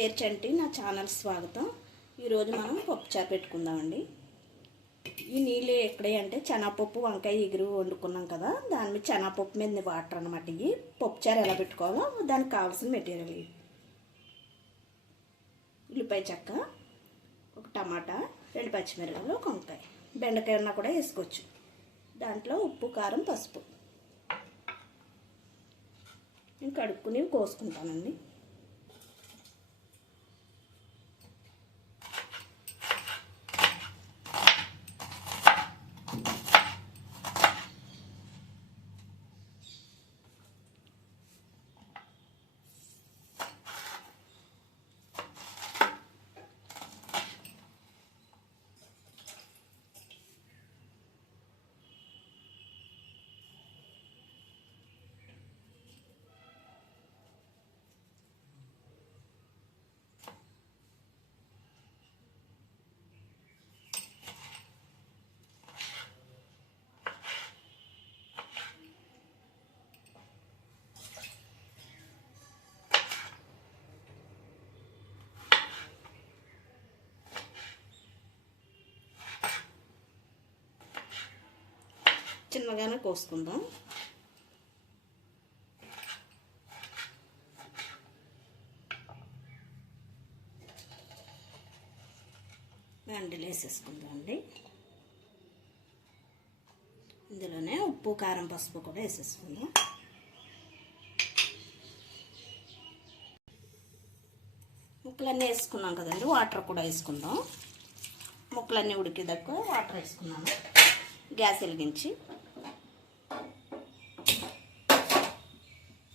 పేరు చంటి, నా ఛానల్ స్వాగతం. ఈరోజు మనం పప్పుచారు పెట్టుకుందామండి. ఈ నీళ్ళు ఎక్కడే అంటే శనగపప్పు వంకాయ ఎగురు వండుకున్నాం కదా, దాని మీద శనగపప్పు మీద వాటర్ అనమాట. ఇవి పప్పుచారు ఎలా పెట్టుకోవాలో దానికి కావాల్సిన మెటీరియల్ ఇవి: ఉల్లిపాయ చెక్క, ఒక టమాటా, 2 పచ్చిమిరపకాయలు, ఒక వంకాయ, బెండకాయ ఉన్నా కూడా వేసుకోవచ్చు. దాంట్లో ఉప్పు, కారం, పసుపు. నేను కడుక్కుని కోసుకుంటానండి. చిన్నగానే కోసుకుందాం. వెంటనే వేసేసుకుందాం అండి. ఇందులోనే ఉప్పు, కారం, పసుపు కూడా వేసేసుకుందాం. ముక్కలన్నీ వేసుకున్నాం కదండి, వాటర్ కూడా వేసుకుందాం. ముక్కలన్నీ ఉడికేదాకా వాటర్ వేసుకున్నాను. గ్యాస్ వెలిగించి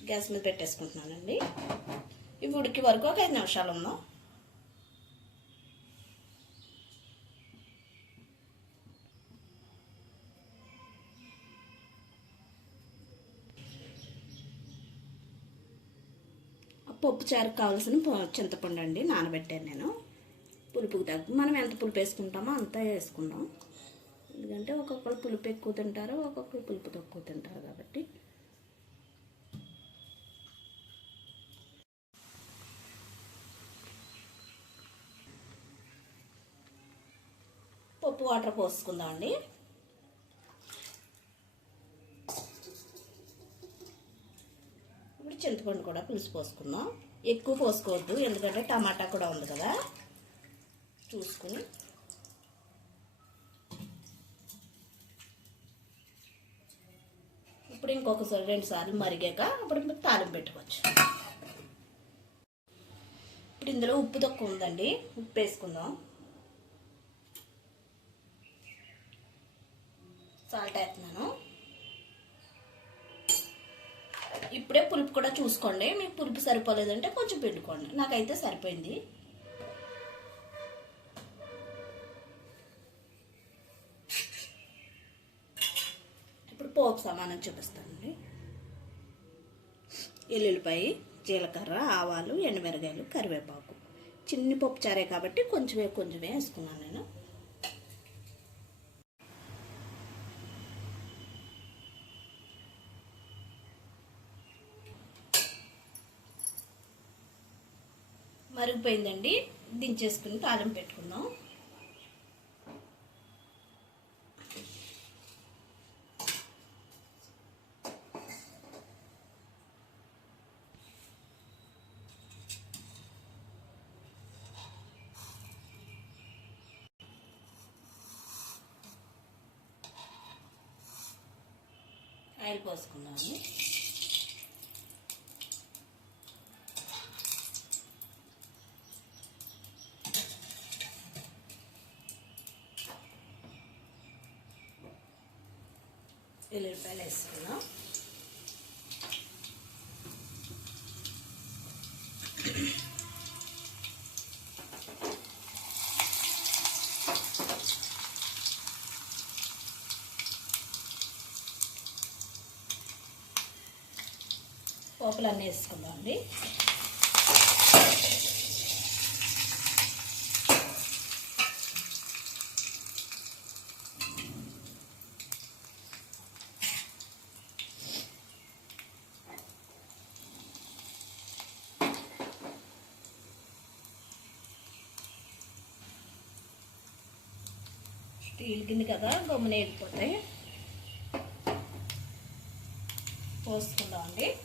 గ్యాస్ మీద పెట్టేసుకుంటున్నానండి. ఇవి ఉడికి వరకు ఒక 5 నిమిషాలు ఉందాం. పప్పు చారుకు కావాల్సిన చింతపండు అండి నానబెట్టాను నేను. పులుపుకి తగ్గ మనం ఎంత పులుపు వేసుకుంటామో అంతా వేసుకుందాం. ఎందుకంటే ఒక్కొక్కరు పులుపు ఎక్కువ తింటారు, ఒక్కొక్కరు పులుపు తక్కువ తింటారు కాబట్టి. పప్పు వాటర్ పోసుకుందామండి. ఇప్పుడు చింతపండు కూడా పులుసు పోసుకుందాం. ఎక్కువ పోసుకోవద్దు, ఎందుకంటే టమాటా కూడా ఉంది కదా, చూసుకుని. ఇప్పుడు ఇంకొకసారి 2 సార్లు మరిగాక అప్పుడు తాలింపు పెట్టుకోవచ్చు. ఇప్పుడు ఇందులో ఉప్పు తక్కువ ఉందండి, ఉప్పు వేసుకుందాం. సాల్ట్ వేస్తున్నాను. ఇప్పుడే పులుపు కూడా చూసుకోండి, మీకు పులుపు సరిపోలేదంటే కొంచెం పెట్టుకోండి. నాకైతే సరిపోయింది. ఇప్పుడు పోపు సామానం చూపిస్తానండి. ఎల్లుల్లిపాయ, జీలకర్ర, ఆవాలు, ఎండుమిరగాయలు, కరివేపాకు. చిన్ని పప్పు చారే కాబట్టి కొంచెమే వేసుకున్నాను నేను. మరిగిపోయిందండి, దించేసుకుని తాలింపు పెట్టుకుందాం. ఆయిల్ పోసుకుందాము. ఎల్లుల్లిపాయలు వేసుకుందాం. పోపులన్నీ వేసుకుందాం అండి. తీలిగింది కదా, గమ్మున వేగిపోతాయి. పోసుకుందామండి.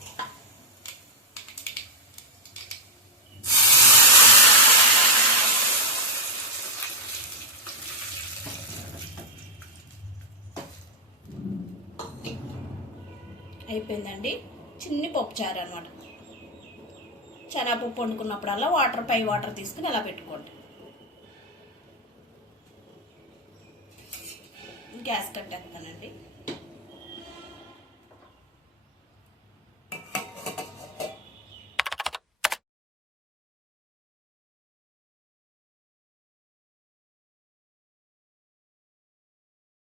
అయిపోయిందండి. చిన్ని పప్పుచారు అనమాట. శనగపప్పు వండుకున్నప్పుడల్లా పై వాటర్ తీసుకుని ఎలా పెట్టుకోండి. గ్యాస్ కట్టేస్తానండి.